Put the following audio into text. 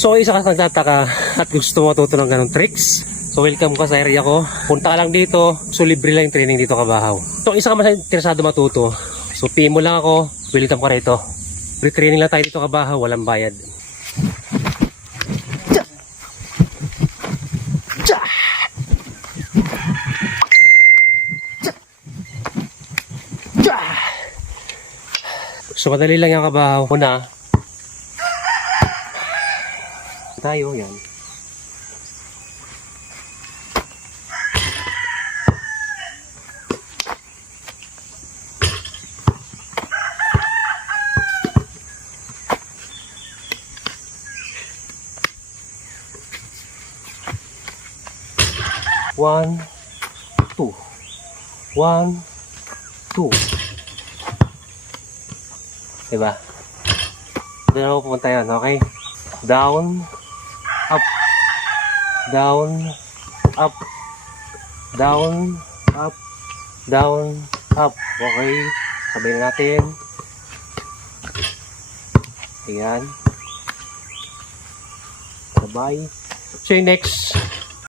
So isa ka nagtataka at gusto mo matuto ng ganong tricks, so welcome ka sa area ko. Punta ka lang dito, so libre lang yung training dito Kabahaw. So isa ka mas interesado matuto, so PM mo lang ako, welcome ka rito. Free training lang tayo dito Kabahaw, walang bayad. So madali lang yung Kabahaw. Una tayo yan. One, two. 1, 2. Diba? Doon ako pupunta yan, okay? Down, up, down, up, down, up, down, up. Okay? Sabay na natin. Ayan. Sabay. So yung next,